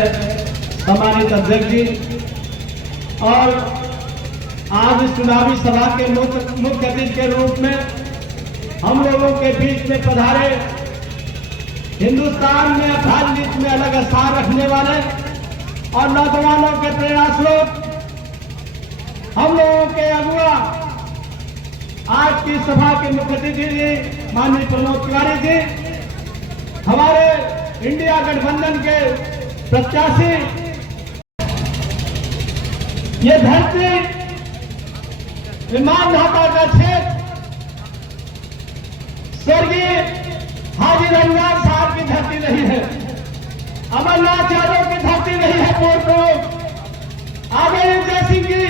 सम्मानित अध्यक्ष जी और आज चुनावी सभा के मुख्य अतिथि के रूप में हम लोगों के बीच में पधारे हिंदुस्तान में अपराध नीति में अलग स्थान रखने वाले और नौजवानों के प्रेरणा स्रोत हम लोगों के अगुआ आज की सभा के मुख्य अतिथि जी माननीय प्रमोद तिवारी जी, हमारे इंडिया गठबंधन के प्रत्याशी, ये धरती विमान ढाका का क्षेत्र स्वर्गीय हाजी रमजान साहब की धरती नहीं है, अमरनाथ यादव की धरती नहीं है। पूर्व प्रमुख आगे जय सिंह जी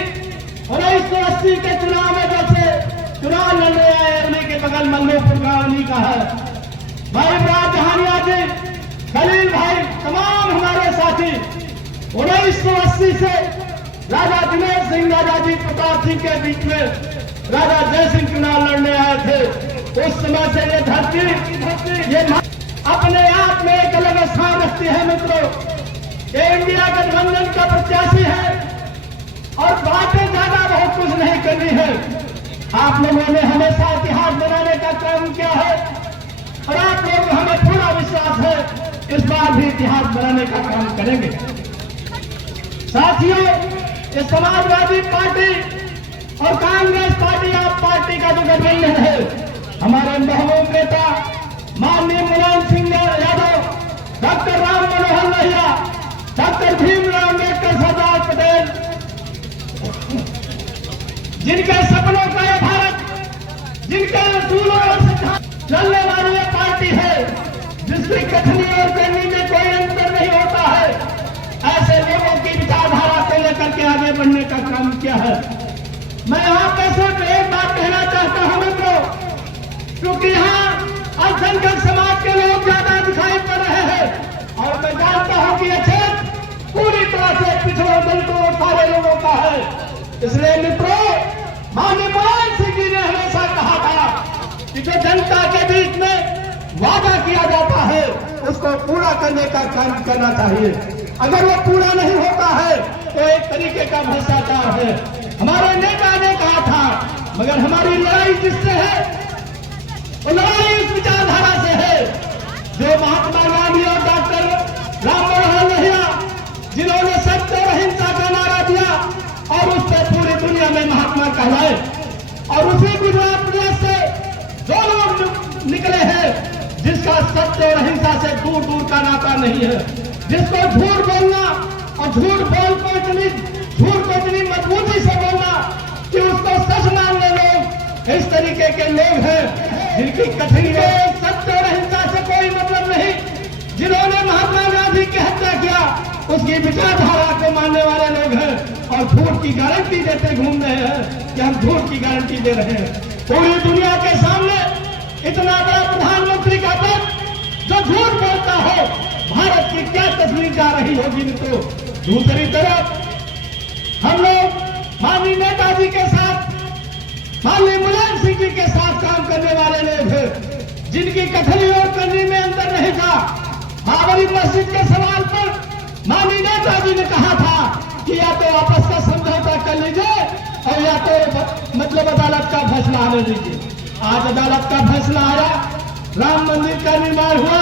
1980 के चुनाव में जैसे चुनाव लड़ने आए उन्हीं के बगल मल्लोपुर का उन्हीं का है। भाई राज जहानिया जी, खलील भाई, तमाम हमारे साथी 1980 से राजा दिनेश सिंह, राजा जी प्रताप सिंह के बीच में राजा जय सिंह चुनाव लड़ने आए थे। उस समय से ये धरती ये अपने आप में एक अलग स्थान रखती है। मित्रों, ये इंडिया गठबंधन का प्रत्याशी है और बातें ज्यादा बहुत कुछ नहीं करनी है। आप लोगों ने हमेशा इतिहास बनाने का काम किया है और आप लोग हमें पूरा विश्वास है इस बार भी इतिहास बनाने का काम करेंगे। साथियों, ये समाजवादी पार्टी और कांग्रेस पार्टी आप पार्टी का जो गठबंधन है, हमारे महबूब नेता माननीय मुलायम सिंह यादव, डॉक्टर राम मनोहर लोहिया, डॉक्टर भीमराव अम्बेडकर, सरदार पटेल, जिनके सपनों का ये भारत, जिनके असूलों और सिद्धांत चलने वाली ये पार्टी है, जिसकी कथनी और करनी में कोई अंतर नहीं होता है, ऐसे लोगों की विचारधारा को लेकर के आगे बढ़ने का काम किया है। मैं यहाँ पे सिर्फ एक बात कहना चाहता हूँ मित्रों, क्योंकि यहाँ अल्पसंख्यक समाज के लोग ज्यादा दिखाई पड़ रहे हैं और मैं जानता हूँ कि ये क्षेत्र पूरी तरह से पिछड़े दलितों और सारे लोगों का है। इसलिए मित्रों, माननीय मुलायम सिंह जी ने हमेशा कहा था कि जो जनता के बीच में वादा किया जाता है उसको पूरा करने का काम करना चाहिए। अगर वो पूरा नहीं होता है तो एक तरीके का भ्रष्टाचार है। हमारे नेता ने कहा था, मगर हमारी लड़ाई जिससे है वो लड़ाई इस विचारधारा से है जो महात्मा गांधी और डॉक्टर राम मनोहर लोहिया, जिन्होंने सत्य और अहिंसा का नारा दिया और उस पर पूरी दुनिया में महात्मा कहलाए। और उसी गुजरात प्रदेश से जो लोग निकले हैं जिसका सत्य और अहिंसा से दूर दूर का नाता नहीं है, जिसको झूठ बोलना और झूठ को इतनी मजबूती से बोलना कि उसको सच मानने लोग इस तरीके के लोग हैं जिनकी कथनी में सत्य और अहिंसा से कोई मतलब नहीं, जिन्होंने महात्मा गांधी की हत्या किया उसकी विचारधारा को मानने वाले लोग हैं और झूठ की गारंटी देते घूम रहे हैं कि हम झूठ की गारंटी दे रहे हैं। पूरी दुनिया के सामने इतना बड़ा प्रधानमंत्री का पद जो झूठ बोलता हो, भारत की क्या तस्वीर जा रही होगी मित्रों। दूसरी तरफ हम लोग माननीय नेताजी के साथ, माननीय मुलायम सिंह जी के साथ काम करने वाले लोग हैं जिनकी कथनी और करनी में अंतर नहीं था। बाबरी मस्जिद के सवाल पर माननीय नेताजी ने कहा था कि या तो आपस का समझौता कर लीजिए और या तो मतलब अदालत का फैसला आने दीजिए। आज अदालत का फैसला आया, राम मंदिर का निर्माण हुआ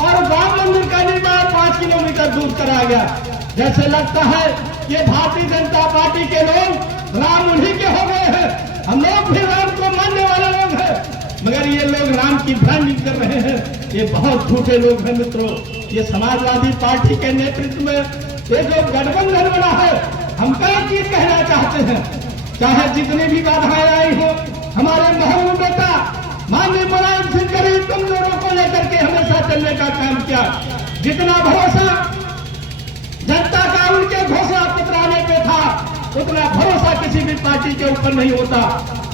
और राम मंदिर का निर्माण 5 किलोमीटर दूर कराया गया। जैसे लगता है ये भारतीय जनता पार्टी के लोग राम उन्हीं के हो गए हैं, हम लोग भी राम को मानने वाले लोग हैं, मगर ये लोग राम की ब्रांडिंग कर रहे हैं। ये बहुत झूठे लोग हैं मित्रों। ये समाजवादी पार्टी के नेतृत्व में ये जो गठबंधन बना है, हम कई चीज कहना चाहते हैं, चाहे जितनी भी बाधाएं आई हो, हमारे महबूब नेता माननीय मुलायम सिंह करीब कमजोरों को लेकर के हमेशा चलने का काम किया। जितना भरोसा जनता का उनके घोषणा पत्र आने पे था, उतना भरोसा किसी भी पार्टी के ऊपर नहीं होता।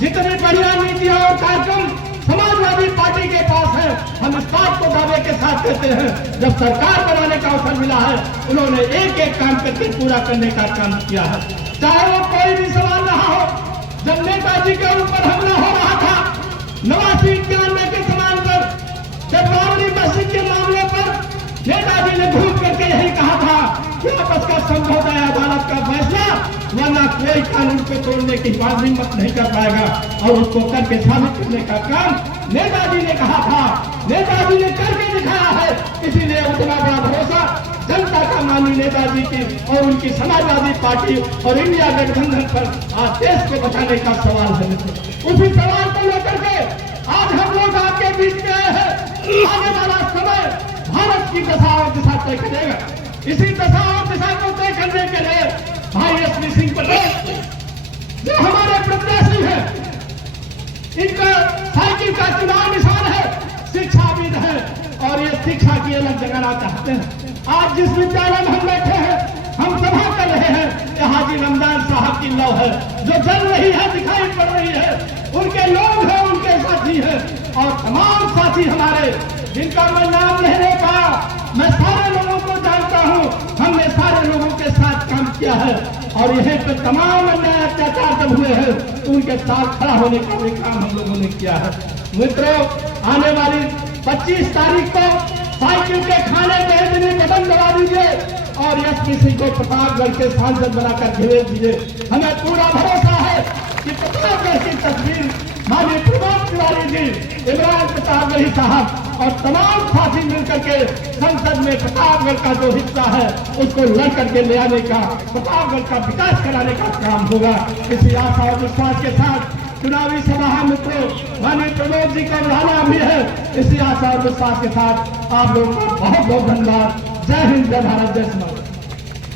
जितनी बढ़िया नीतियां और कार्यक्रम समाजवादी पार्टी के पास है, हम इस बात को दावे के साथ कहते हैं, जब सरकार बनाने का अवसर मिला है उन्होंने एक एक काम करके पूरा करने का काम किया है। चाहे वो कोई भी सवाल रहा हो, जब नेताजी के ऊपर हमला हो रहा था 89-91 के सवाल पर, जब बाबरी मस्जिद के मामले पर नेताजी ने घूम करके यही कहा था वापस कर समझौता अदालत का फैसला, वरना कोई कानून को तोड़ने की हिम्मत नहीं कर पाएगा। और उसको करके साबित करने का काम नेताजी ने कहा था, नेताजी ने करके दिखाया है। इसीलिए उतना बड़ा भरोसा जनता का मानी नेताजी की और उनकी समाजवादी पार्टी और इंडिया गठबंधन पर आज देश को बचाने का सवाल है। उसी सवाल को लेकर के आज हम लोग आपके बीच में आए हैं। आने वाला समय भारत की दशा और दिशा तय करेगा। इसी दशा और दिशा को तय करने के लिए भाई एसपी सिंह पटेल जो हमारे प्रत्याशी हैं, इनका साइकिल का चुनाव निशान है, शिक्षाविद है और ये शिक्षा की अलग जगाना चाहते हैं। आज जिस विद्यालय में हम बैठे हैं, हम सभा कर रहे हैं, ये हाजी रमजान साहब की लौ है जो जल रही है, दिखाई पड़ रही है। उनके लोग हैं, उनके साथी हैं और तमाम साथी हमारे जिनका मैं नाम नहीं ले पाया, मैं सारे लोगों को जानता हूँ। हमने सारे लोगों के साथ काम किया है और यहीं पे तमाम अन्याय अत्याचार जब हुए हैं तो उनके साथ खड़ा होने का भी काम हम लोगों ने किया है। मित्रों, आने वाली 25 तारीख को साइकिल के खाने में दिन बटन दबा दीजिए और एसपी सिंह को प्रतापगढ़ के सांसद बनाकर भेज दीजिए। हमें पूरा भरोसा है कि प्रतापगढ़ की तस्वीर माननीय प्रमोद तिवारी जी, इमरान प्रतापगढ़ी साहब और तमाम साथी मिलकर के संसद में प्रतापगढ़ का जो हिस्सा है उसको लड़ करके ले आने का, प्रतापगढ़ का विकास कराने का काम होगा। इसी आशा और विश्वास के साथ चुनावी सभा मित्रों माननीय प्रमोद जी का बढ़ाना भी है। इसी आशा और विश्वास के साथ आप लोगों का बहुत बहुत धन्यवाद। जय हिंद, जय भारत, जय समाज।